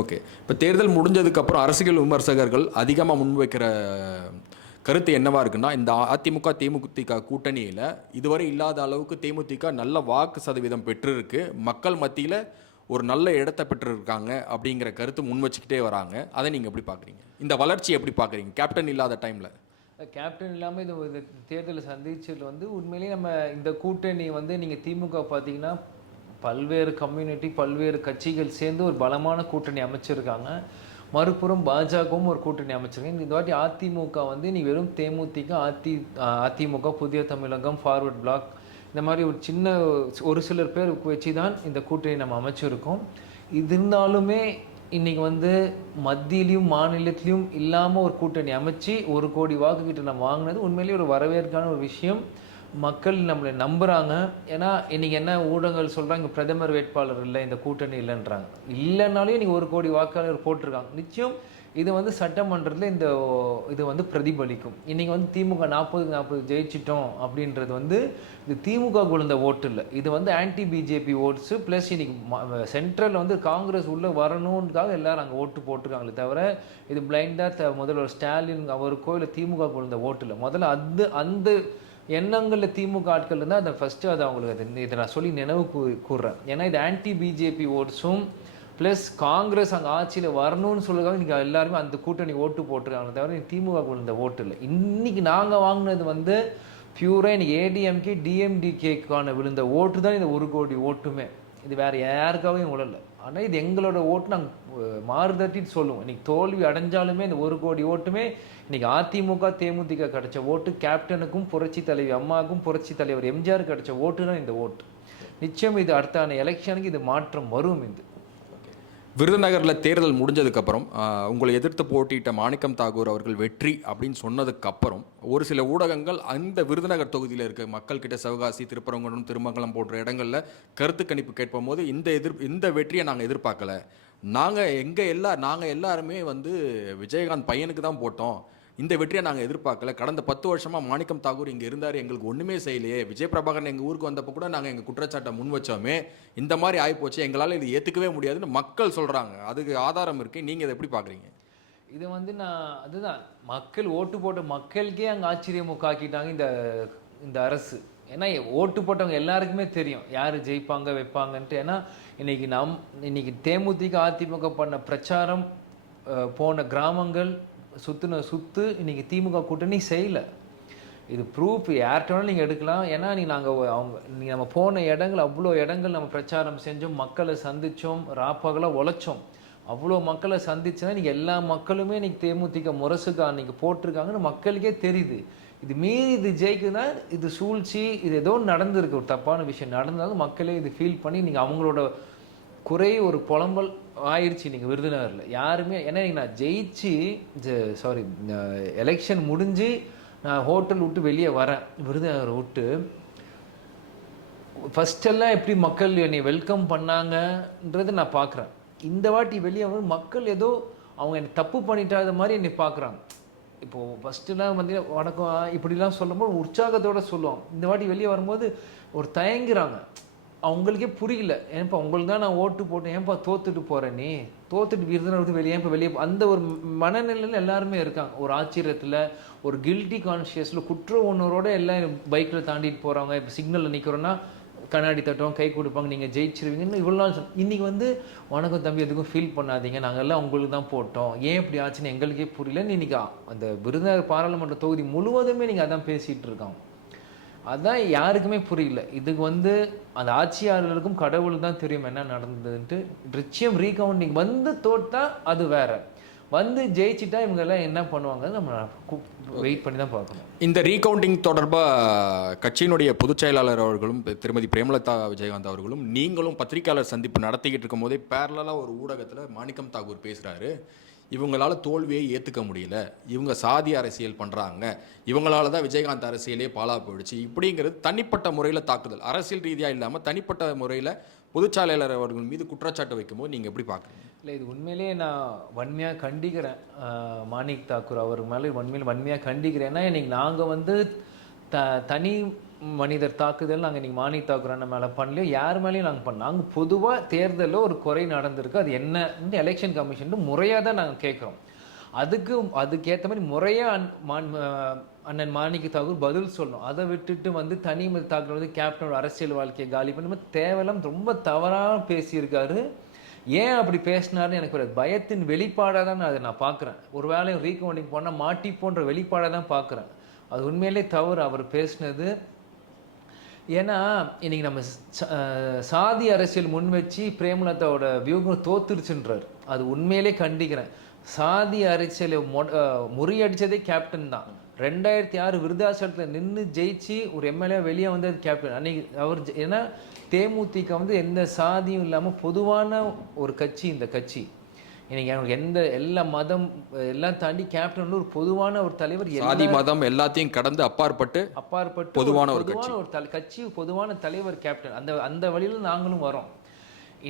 Okay. இப்போ தேர்தல் முடிஞ்சதுக்கப்புறம் அரசியல் விமர்சகர்கள் அதிகமாக முன்வைக்கிற கருத்து என்னவா இருக்குன்னா, இந்த அதிமுக தேமுதிக கூட்டணியில் இதுவரை இல்லாத அளவுக்கு தேமுதிக நல்ல வாக்கு சதவீதம் பெற்றிருக்கு, மக்கள் மத்தியில் ஒரு நல்ல இடத்தை பெற்றிருக்காங்க அப்படிங்கிற கருத்து முன் வச்சுக்கிட்டே வராங்க. அதை நீங்கள் எப்படி பார்க்குறீங்க? இந்த வளர்ச்சி எப்படி பார்க்குறீங்க கேப்டன் இல்லாத டைமில்? கேப்டன் இல்லாமல் இது தேர்தலை சந்திச்சதில் உண்மையிலேயே நம்ம இந்த கூட்டணி நீங்கள் திமுக பார்த்தீங்கன்னா பல்வேறு கம்யூனிட்டி பல்வேறு கட்சிகள் சேர்ந்து ஒரு பலமான கூட்டணி அமைச்சிருக்காங்க. மறுபுறம் பாஜகவும் ஒரு கூட்டணி அமைச்சிருக்காங்க. இந்த வாட்டி அதிமுக நீ வெறும் தேமுதிக அதிமுக புதிய தமிழகம் ஃபார்வர்ட் பிளாக் இந்த மாதிரி ஒரு சின்ன ஒரு சிலர் பேர் வச்சு தான் இந்த கூட்டணி நம்ம அமைச்சிருக்கோம். இது இருந்தாலுமே இன்றைக்கி மத்தியிலையும் மாநிலத்திலையும் இல்லாமல் ஒரு கூட்டணி அமைச்சு 1 கோடி வாக்குக்கிட்ட நம்ம வாங்கினது உண்மையிலேயே ஒரு வரவேற்கான ஒரு விஷயம். மக்கள் நம்மளை நம்புகிறாங்க. ஏன்னா இன்றைக்கி என்ன ஊடகங்கள் சொல்கிறாங்க, பிரதமர் வேட்பாளர் இல்லை, இந்த கூட்டணி இல்லைன்றாங்க. இல்லைனாலும் இன்றைக்கி 1 கோடி வாக்காளர் போட்டிருக்காங்க. நிச்சயம் இது சட்டமன்றத்தில் இது பிரதிபலிக்கும். இன்றைக்கி திமுக 40-40 ஜெயிச்சிட்டோம் அப்படின்றது இது திமுக குழுந்த ஓட்டு இல்லை, இது ஆன்டி பிஜேபி ஓட்ஸு. ப்ளஸ் இன்றைக்கி சென்ட்ரலில் காங்கிரஸ் உள்ளே வரணுன்றதுக்காக எல்லோரும் அங்கே ஓட்டு போட்டிருக்காங்களே தவிர இது பிளைண்டாக முதல்வர் ஸ்டாலின் அவருக்கோ இல்லை திமுக குழுந்த ஓட்டு இல்லை. முதல்ல அந்த எண்ணங்களில் திமுக ஆட்கள் இருந்தால் அதை ஃபஸ்ட்டு அது அவங்களுக்கு இதை நான் சொல்லி நினைவு கூறுறேன். ஏன்னா இது ஆன்டி பிஜேபி ஓட்ஸும் ப்ளஸ் காங்கிரஸ் அங்கே ஆட்சியில் வரணும்னு சொல்லுறாங்க. இன்றைக்கி எல்லாருமே அந்த கூட்டணி ஓட்டு போட்டிருக்காங்க தவிர திமுக இந்த ஓட்டு இல்லை. இன்றைக்கி நாங்கள் வாங்கினது பியூராக இன்றைக்கி ஏடிஎம்கே டிஎம்டிகேக்கான விழுந்த ஓட்டு தான் இந்த 1 கோடி ஓட்டுமே. இது வேறு யாருக்காகவும் உழலை. ஆனால் இது எங்களோட ஓட்டு நாங்கள் மாறுதட்டின்னு சொல்லுவோம். இன்றைக்கி தோல்வி அடைஞ்சாலுமே இந்த 1 கோடி ஓட்டுமே இன்றைக்கி அதிமுக தேமுதிக கிடைச்ச ஓட்டு, கேப்டனுக்கும் புரட்சி தலைவி அம்மாவுக்கும் புரட்சி தலைவர் எம்ஜிஆர் கிடைச்ச ஓட்டு தான் இந்த ஓட்டு. நிச்சயம் இது அடுத்தான எலெக்ஷனுக்கு இது மாற்றம் வரும். இது விருதுநகரில் தேர்தல் முடிஞ்சதுக்கப்புறம் உங்களை எதிர்த்து போட்டியிட்ட மாணிக்கம் தாகூர் அவர்கள் வெற்றி அப்படின்னு சொன்னதுக்கப்புறம் ஒரு சில ஊடகங்கள் அந்த விருதுநகர் தொகுதியில் இருக்க மக்கள்கிட்ட சிவகாசி, திருப்பரங்குன்றம், திருமங்கலம் போன்ற இடங்களில் கருத்து கணிப்பு கேட்கும் போது இந்த வெற்றியை நாங்கள் எதிர்பார்க்கல, நாங்கள் எல்லாருமே விஜயகாந்த் பையனுக்கு தான் போட்டோம், இந்த வெற்றியை நாங்கள் எதிர்பார்க்கல, கடந்த 10 வருஷமாக மாணிக்கம் தாகூர் இங்கே இருந்தார், எங்களுக்கு ஒன்றுமே செய்யலையே, விஜய் பிரபாகரன் எங்கள் ஊருக்கு வந்தப்போ கூட நாங்கள் எங்கள் குற்றச்சாட்டை முன் வச்சோமே, இந்த மாதிரி ஆகிப்போச்சு, எங்களால் இது ஏற்றுக்கவே முடியாதுன்னு மக்கள் சொல்கிறாங்க. அதுக்கு ஆதாரம் இருக்குது. நீங்கள் இதை எப்படி பார்க்குறீங்க? இது நான் அதுதான் மக்கள் ஓட்டு போட்ட மக்களுக்கே அங்கே ஆச்சரியமுக்காக்கிட்டாங்க இந்த அரசு. ஏன்னா ஓட்டு போட்டவங்க எல்லாருக்குமே தெரியும் யார் ஜெயிப்பாங்க வைப்பாங்கன்ட்டு. ஏன்னா இன்னைக்கு தேமுதிக அதிமுக பண்ண பிரச்சாரம் போன கிராமங்கள் சுற்று இன்றைக்கி திமுக கூட்டணி செய்யலை. இது ப்ரூஃப் யார்கிட்டனாலும் நீங்கள் எடுக்கலாம். ஏன்னா நம்ம போன இடங்கள் அவ்வளோ இடங்கள் நம்ம பிரச்சாரம் செஞ்சோம், மக்களை சந்தித்தோம், ராப்பகலாக உழைச்சோம். அவ்வளோ மக்களை சந்திச்சுன்னா இன்றைக்கி எல்லா மக்களுமே இன்றைக்கி தேமுதிக முரசுக்கு அன்றைக்கி போட்டிருக்காங்கன்னு மக்களுக்கே தெரியுது. இது மீறி இது ஜெயிக்குதுன்னா இது சூழ்ச்சி, இது ஏதோ நடந்திருக்கு, ஒரு தப்பான விஷயம் நடந்தாலும் மக்களே இது ஃபீல் பண்ணி நீங்கள் அவங்களோட குறை ஒரு புலம்பல் ஆயிடுச்சு நீங்கள் விருதுநகரில் யாருமே. ஏன்னா நான் ஜெயிச்சு எலெக்ஷன் முடிஞ்சு நான் ஹோட்டல் விட்டு வெளியே வரேன், விருதுநகரை விட்டு. ஃபஸ்ட்டெல்லாம் எப்படி மக்கள் என்னை வெல்கம் பண்ணாங்கன்றது நான் பார்க்குறேன். இந்த வாட்டி வெளியே வந்து மக்கள் ஏதோ அவங்க என்னை தப்பு பண்ணிட்டாத மாதிரி என்னை பார்க்குறாங்க. இப்போது ஃபஸ்ட்டுலாம் வணக்கம் இப்படிலாம் சொல்லும்போது உற்சாகத்தோடு சொல்லுவோம். இந்த வாட்டி வெளியே வரும்போது ஒரு தயங்குறாங்க. அவங்களுக்கே புரியல, ஏன்ப்பா உங்களுக்கு தான் நான் ஓட்டு போட்டேன், ஏன்ப்பா தோத்துட்டு போகிறேன், நீ தோத்துட்டு விருதுநகர் வெளியே அந்த ஒரு மனநிலையில் எல்லாருமே இருக்காங்க. ஒரு ஆச்சரியத்தில், ஒரு கில்ட்டி கான்ஷியஸில், குற்ற உணர்வோடு எல்லாம் பைக்கில் தாண்டிட்டு போகிறவங்க. இப்போ சிக்னலில் நிற்கிறோன்னா கண்ணாடி தட்டுவோம், கை கொடுப்பாங்க, நீங்கள் ஜெயிச்சிருவீங்கன்னு இவ்வளோ நாள் இன்றைக்கி வணக்கம் தம்பி எதுக்கும் ஃபீல் பண்ணாதீங்க, நாங்கள் எல்லாம் உங்களுக்கு தான் போட்டோம், ஏன் இப்படி ஆச்சுன்னு எங்களுக்கே புரியலன்னு இன்றைக்கி அந்த விருதுநகர் பாராளுமன்ற தொகுதி முழுவதுமே நீங்கள் அதான் பேசிகிட்டு இருக்காங்க. அதுதான் யாருக்குமே புரியல. இதுக்கு அந்த ஆட்சியாளர்களுக்கும் கடவுள் தான் தெரியும் என்ன நடந்ததுன்ட்டு. நிச்சயம் ரீகவுண்டிங் தோட்டா அது வேற, ஜெயிச்சிட்டா இவங்க எல்லாம் என்ன பண்ணுவாங்க நம்ம வெயிட் பண்ணி தான் பார்க்கணும். இந்த ரீகவுண்டிங் தொடர்பாக கட்சியினுடைய பொதுச் செயலாளர் அவர்களும் திருமதி பிரேமலதா விஜயகாந்த் அவர்களும் நீங்களும் பத்திரிகையாளர் சந்திப்பு நடத்திக்கிட்டு இருக்கும் போதே பேரலாக ஒரு ஊடகத்தில் மாணிக்கம் தாகூர் பேசுகிறாரு. இவங்களால தோல்வியை ஏற்றுக்க முடியல, இவங்க சாதி அரசியல் பண்ணுறாங்க, இவங்களால தான் விஜயகாந்த் அரசியலே பாலா போயிடுச்சு, இப்படிங்கிறது தனிப்பட்ட முறையில் தாக்குதல், அரசியல் ரீதியாக இல்லாமல் தனிப்பட்ட முறையில் பொதுச்சாலையாளர் அவர்கள் மீது குற்றச்சாட்டு வைக்கும்போது நீங்கள் எப்படி பார்க்குறீங்க? இல்லை, இது உண்மையிலேயே நான் வன்மையாக கண்டிக்கிறேன். மாணிக் தாக்கூர் அவர் மேலே வன்மையாக கண்டிக்கிறேன். ஏன்னா இன்றைக்கி நாங்கள் தனி மனிதர் தாக்குதல் நாங்கள் இன்றைக்கி மானிய தாக்குறோம் மேலே பண்ணலையோ, யார் மேலேயும் நாங்கள் பண்ணல. நாங்கள் பொதுவாக தேர்தலில் ஒரு குறை நடந்திருக்கு, அது என்ன எலெக்ஷன் கமிஷன் முறையாக தான் நாங்கள் கேட்குறோம். அதுக்கேற்ற மாதிரி முறையாக அண்ணன் மாணிக்க தாக்கூர் பதில் சொல்லணும். அதை விட்டுட்டு வந்து தனி மத தாக்குதல் வந்து கேப்டனோட அரசியல் வாழ்க்கையை காலி பண்ணி தேவையில்லாம் ரொம்ப தவறாக பேசியிருக்காரு. ஏன் அப்படி பேசினாருன்னு எனக்கு ஒரு பயத்தின் வெளிப்பாடாக தான் அதை நான் பார்க்குறேன். ஒரு வேலையும் ரீகவுண்டிங் போனால் மாட்டி போன்ற வெளிப்பாடாக தான் பார்க்குறேன். அது உண்மையிலே தவறு அவர் பேசினது. ஏன்னா இன்னைக்கு நம்ம சாதி அரசியல் முன் வச்சு பிரேமலதாவோட வியூகம் தோத்துருச்சுன்றார். அது உண்மையிலே கண்டிக்கிறேன். சாதி அரசியலை முறியடிச்சதே கேப்டன் தான். 2006 விருதாசலத்தில் நின்று ஜெயிச்சு ஒரு எம்எல்ஏ வெளியே வந்தது கேப்டன். அன்னைக்கு அவர் ஏன்னா தேமுதிக வந்து எந்த சாதியும் இல்லாமல் பொதுவான ஒரு கட்சி இந்த கட்சி. இன்னைக்கு அவங்களுக்கு எல்லா மதம் எல்லாம் தாண்டி கேப்டன் வந்து ஒரு பொதுவான ஒரு தலைவர், சாதி மதம் எல்லாத்தையும் கடந்து அப்பாற்பட்டு பொதுவான ஒரு கட்சி, பொதுவான தலைவர் கேப்டன். அந்த வழியில நாங்களும் வரோம்.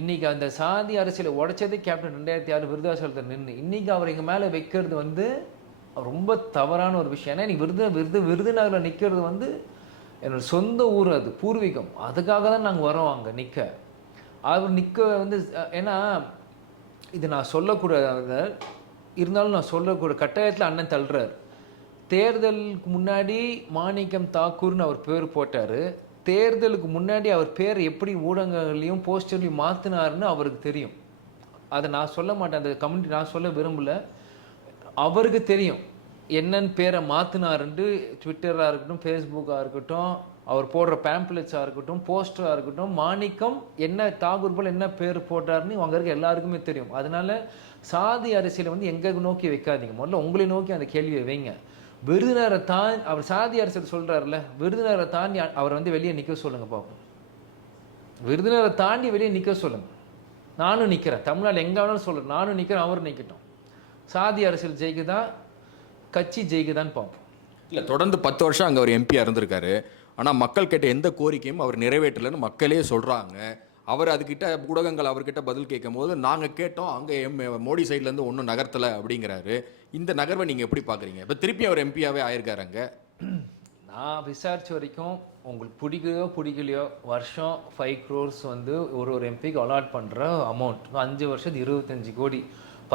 இன்னைக்கு அந்த சாதி அரசியலை உடைச்சதே கேப்டன் 2006 விருதாசலத்தில் நின்று. இன்னைக்கு அவர் எங்க மேல வைக்கிறது வந்து ரொம்ப தவறான ஒரு விஷயம். ஏன்னா இன்னைக்கு விருதுநகரில் நிற்கிறது வந்து என்னோட சொந்த ஊர், அது பூர்வீகம். அதுக்காக தான் நாங்கள் வரோம் அங்கே நிற்க. அவர் நிற்க வந்து ஏன்னா இது நான் சொல்லக்கூடாது, இருந்தாலும் நான் சொல்லக்கூட கட்டாயத்தில் அண்ணன் தள்ளுறார். தேர்தலுக்கு முன்னாடி மாணிக்கம் தாக்கூர்னு அவர் பேர் போட்டார். தேர்தலுக்கு முன்னாடி அவர் பேர் எப்படி ஊடகங்களையும் போஸ்டர்லையும் மாற்றினாருன்னு அவருக்கு தெரியும். அதை நான் சொல்ல மாட்டேன், அந்த கம்யூனிட்டி நான் சொல்ல விரும்பல. அவருக்கு தெரியும் என்னன்னு பேரை மாற்றினாருன்ட்டு. ட்விட்டராக இருக்கட்டும், ஃபேஸ்புக்காக இருக்கட்டும், அவர் போடுற பேம்ப்ளெட்ஸாக இருக்கட்டும், போஸ்டராக இருக்கட்டும், மாணிக்கம் என்ன தாகூர் போல் என்ன பேர் போட்டாருன்னு அங்கே இருக்க எல்லாருக்குமே தெரியும். அதனால சாதி அரசியலை வந்து எங்கே நோக்கி வைக்காதீங்க, முதல்ல உங்களை நோக்கி அந்த கேள்வியை வைங்க. விருதுநகரை தாண்டி அவர் சாதி அரசியல் சொல்கிறாருல்ல, விருதுநகரை தாண்டி அவரை வந்து வெளியே நிற்க சொல்லுங்கள் பார்ப்போம். விருதுநகரை தாண்டி வெளியே நிற்க சொல்லுங்கள். நானும் நிற்கிறேன், தமிழ்நாடு எங்கே வேணாலும் சொல்கிறேன், நானும் நிற்கிறேன், அவரும் நிற்கட்டும். சாதி அரசியல் ஜெயிக்குதா கட்சி ஜெயிக்குதான்னு பார்ப்போம். இல்லை, தொடர்ந்து 10 வருஷம் அங்கே அவர் எம்பியாக இருந்திருக்காரு. ஆனால் மக்கள் கேட்ட எந்த கோரிக்கையும் அவர் நிறைவேற்றலைன்னு மக்களே சொல்கிறாங்க. அவர் அதுக்கிட்ட ஊடகங்கள் அவர்கிட்ட பதில் கேட்கும் போது நாங்கள் கேட்டோம், அங்கே மோடி சைட்லேருந்து ஒன்றும் நகர்த்தலை அப்படிங்கிறாரு. இந்த நகர்வை நீங்கள் எப்படி பார்க்குறீங்க? இப்போ திருப்பி அவர் எம்பியாகவே ஆயிருக்காருங்க. நான் விசாரித்த வரைக்கும் உங்களுக்கு பிடிக்கலையோ வருஷம் 5 crores வந்து ஒரு எம்பிக்கு அலாட் பண்ணுற அமௌண்ட். 5 வருஷத்துக்கு 25 கோடி,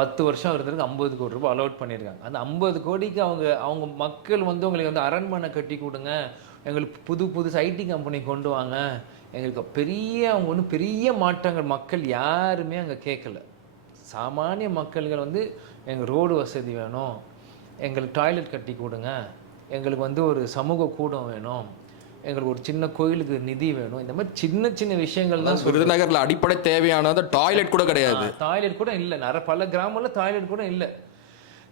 10 வருஷம் இருந்ததுக்கு 50 கோடி ரூபாய் அலாட் பண்ணியிருக்காங்க. அந்த 50 கோடிக்கு அவங்க மக்கள் வந்து உங்களுக்கு வந்து அரண்மனை கட்டி கொடுங்க, எங்களுக்கு புதுசு ஐடி கம்பெனி கொண்டு வாங்க, எங்களுக்கு அவங்க ஒன்றும் பெரிய மாற்றங்கள் மக்கள் யாருமே அங்கே கேட்கல. சாமானிய மக்கள்கள் வந்து எங்கள் ரோடு வசதி வேணும், எங்களுக்கு டாய்லெட் கட்டி கொடுங்க, எங்களுக்கு வந்து ஒரு சமூக கூடம் வேணும், எங்களுக்கு ஒரு சின்ன கோயிலுக்கு நிதி வேணும், இந்த மாதிரி சின்ன விஷயங்கள் தான். விருதுநகரில் அடிப்படை தேவையானது டாய்லெட் கூட கிடையாது, டாய்லெட் கூட இல்லை, பல கிராமங்களில் டாய்லெட் கூட இல்லை.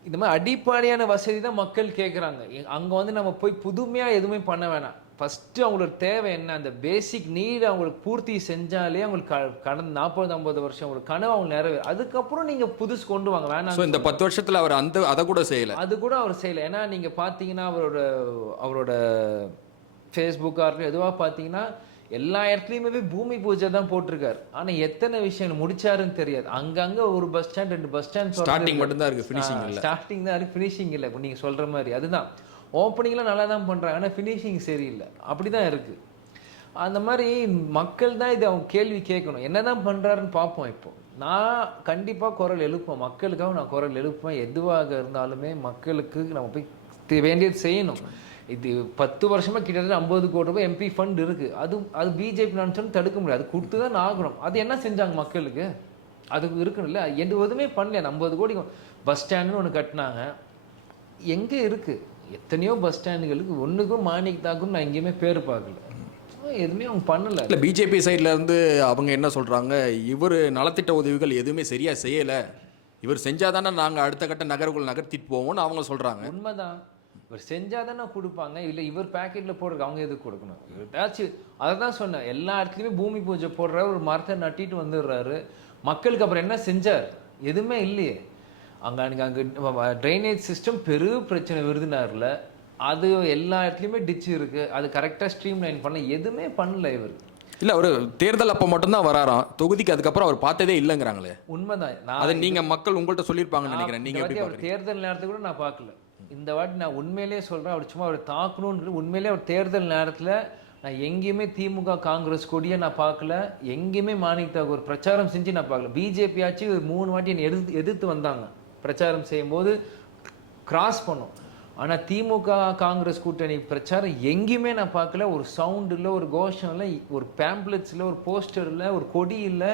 இந்த மாதிரி அடிப்படையான வசதி தான் மக்கள் கேட்குறாங்க. அங்கே வந்து நம்ம போய் புதுமையாக எதுவுமே பண்ண வேணாம். ஃபஸ்ட்டு அவங்களோட தேவை என்ன, அந்த பேசிக் நீடு அவங்களுக்கு பூர்த்தி செஞ்சாலே அவங்களுக்கு கடந்த 40-50 வருஷம் அவங்களுக்கு கனவு அவங்க நிறைவேறும். அதுக்கப்புறம் நீங்கள் புதுசு கொண்டு வாங்க வேணாம். இந்த 10 வருஷத்தில் அவர் அதை கூட செய்யலை. அது கூட அவர் செய்யலை. ஏன்னா நீங்கள் பார்த்தீங்கன்னா அவரோட ஃபேஸ்புக்காக இருக்கட்டும் எதுவாக பார்த்தீங்கன்னா எல்லா இடத்துலையுமே பூமி பூஜை தான் போட்டிருக்காரு. ஆனால் எத்தனை விஷயங்கள் முடிச்சாருன்னு தெரியாது. அங்கங்கே ஒரு bus stand 2 bus stand starting மட்டும் தான் இருக்குது, ஃபினிஷிங் இல்லை. ஸ்டார்டிங் தான் இருக்குது, ஃபினிஷிங் இல்லை. நீங்கள் சொல்கிற மாதிரி அதுதான். ஓப்பனிங்லாம் நல்லா தான் பண்ணுறாங்க, ஆனால் ஃபினிஷிங் சரியில்லை, அப்படி தான் இருக்குது. அந்த மாதிரி மக்கள் தான் இது அவங்க கேள்வி கேட்கணும், என்ன தான் பண்ணுறாருன்னு பார்ப்போம். இப்போ நான் கண்டிப்பாக குரல் எழுப்பேன், மக்களுக்காக நான் குரல் எழுப்பேன். எதுவாக இருந்தாலுமே மக்களுக்கு நம்ம போய் வேண்டியது செய்யணும். இது 10 வருஷமாக கிட்டத்தட்ட 50 கோடி ரூபாய் எம்பி ஃபண்ட் இருக்குது. அது பிஜேபி நினச்சாலும் தடுக்க முடியாது, அது கொடுத்து தான் ஆகணும். அது என்ன செஞ்சாங்க மக்களுக்கு? அதுக்கு இருக்கணும்ல, எதுவுமே பண்ணல. 50 கோடி பஸ் ஸ்டாண்டுன்னு ஒன்று கட்டினாங்க, எங்கே இருக்குது? எத்தனையோ பஸ் ஸ்டாண்டுகளுக்கு ஒன்றுக்கும் மாணிக் தாக்கூர் நான் எங்கேயுமே பேர் பார்க்கல, எதுவுமே அவங்க பண்ணலை. இல்லை, பிஜேபி சைடில் இருந்து அவங்க என்ன சொல்கிறாங்க, இவர் நலத்திட்ட உதவிகள் எதுவுமே சரியாக செய்யலை, இவர் செஞ்சாதானே நாங்கள் அடுத்த கட்ட நகர்த்திட்டு போவோம்னு அவங்க சொல்கிறாங்க. உண்மைதான், இவர் செஞ்சால் தானே கொடுப்பாங்க, இல்லை இவர் பேக்கெட்டில் போடுறதுக்கு அவங்க எதுக்கு கொடுக்கணும்? ஏதாச்சும் அதை தான் சொன்னேன், எல்லா இடத்துலையுமே பூமி பூஜை போடுறாரு, ஒரு மரத்தை நட்டிட்டு வந்துடுறாரு. மக்களுக்கு அப்புறம் என்ன செஞ்சார்? எதுவுமே இல்லையே. அங்கே ட்ரைனேஜ் சிஸ்டம் பெரும் பிரச்சனை விருதுநகரில். அது எல்லா இடத்துலையுமே டிச்சு இருக்குது, அது கரெக்டாக ஸ்ட்ரீம் லைன் பண்ண எதுவுமே பண்ணல இவர். இல்லை, அவர் தேர்தல் அப்போ மட்டும்தான் வராராம் தொகுதிக்கு, அதுக்கப்புறம் அவர் பார்த்ததே இல்லைங்கிறாங்களே. உண்மைதான், அதை நீங்கள் மக்கள் உங்கள்கிட்ட சொல்லியிருப்பாங்கன்னு நினைக்கிறேன். நீங்கள் அவர் தேர்தல் நேரத்துக்கு கூட நான் பார்க்கல. இந்த வாட்டி நான் உண்மையிலேயே சொல்கிறேன், அவர் சும்மா அவர் தாக்கணும்னு உண்மையிலேயே அவர் தேர்தல் நேரத்தில் நான் எங்கேயுமே திமுக காங்கிரஸ் கொடியை நான் பார்க்கல, எங்கேயுமே மாணிக் தாகூர் பிரச்சாரம் செஞ்சு நான் பார்க்கல. பிஜேபி ஆச்சு 3 வாட்டி என்னை எதிர்த்து வந்தாங்க பிரச்சாரம் செய்யும்போது, கிராஸ் பண்ணோம். ஆனால் திமுக காங்கிரஸ் கூட்டணி பிரச்சாரம் எங்கேயுமே நான் பார்க்கல. ஒரு சவுண்ட் இல்லை, ஒரு கோஷம் இல்லை, ஒரு பேம்ப்ளெட்ஸ் இல்லை, ஒரு போஸ்டர் இல்லை, ஒரு கொடி இல்லை,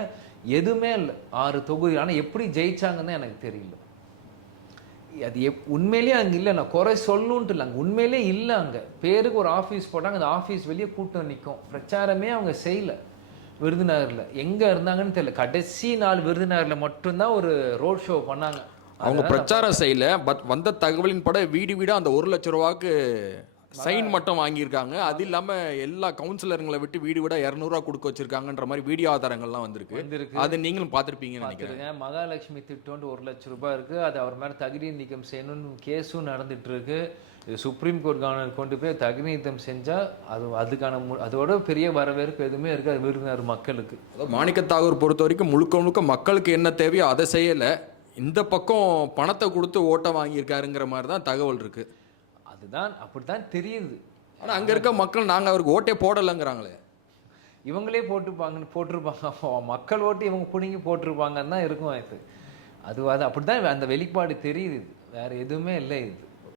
எதுவுமே இல்லை. 6 தொகுதி. ஆனால் எப்படி ஜெயிச்சாங்கன்னு எனக்கு தெரியல. அது உண்மையிலேயே அங்கே இல்லை. நான் குறை சொல்லணுன்ட்டு இல்லை, அங்கே உண்மையிலே இல்லை. அங்கே பேருக்கு ஒரு ஆஃபீஸ் போட்டாங்க, அந்த ஆஃபீஸ் வெளியே கூட்டம் நிற்கும். பிரச்சாரமே அவங்க செய்யலை. விருதுநகரில் எங்கே இருந்தாங்கன்னு தெரியல. கடைசி நாள் விருதுநகரில் மட்டும்தான் ஒரு ரோட் ஷோ பண்ணாங்க. அவங்க பிரச்சாரம் செய்யல, பட் வந்த தகவலின் பட வீடு வீடாக அந்த 1 லட்ச ரூபாய்க்கு சைன் மட்டும் வாங்கியிருக்காங்க. அது இல்லாமல் எல்லா கவுன்சிலருங்களை விட்டு வீடு வீடாக 200 ரூபா கொடுக்க வச்சிருக்காங்கன்ற மாதிரி வீடியோ ஆதாரங்கள்லாம் வந்திருக்கு. அது நீங்களும் பார்த்துருப்பீங்கன்னு நினைக்கிறேன். மகாலட்சுமி திட்டம்னு 1 லட்ச ரூபாய் இருக்குது. அது அவர் மேலே தகுதி நீக்கம் செய்யணும்னு கேஸும் நடந்துட்டு இருக்கு. இது சுப்ரீம் கோர்ட் கவர்னர் கொண்டு போய் தகுதி நீக்கம் செஞ்சால் அதுக்கான அதோட பெரிய வரவேற்பு எதுவுமே இருக்காது விருதுநகர் மக்களுக்கு. மாணிக்க தாகூர் பொறுத்த வரைக்கும் முழுக்க முழுக்க மக்களுக்கு என்ன தேவையோ அதை செய்யலை, இந்த பக்கம் பணத்தை கொடுத்து ஓட்டை வாங்கியிருக்காருங்கிற மாதிரி தான் தகவல் இருக்கு. அதுதான் அப்படித்தான் தெரியுது. ஆனால் அங்கே இருக்க மக்கள் நாங்கள் அவருக்கு ஓட்டே போடலைங்கிறாங்களே. இவங்களே போட்டிருப்பாங்க. மக்கள் ஓட்டு இவங்க பிடிங்கி போட்டிருப்பாங்கன்னு தான் இருக்கும். இது அது அப்படி தான் அந்த வெளிப்பாடு தெரியுது. வேற எதுவுமே இல்லை இது.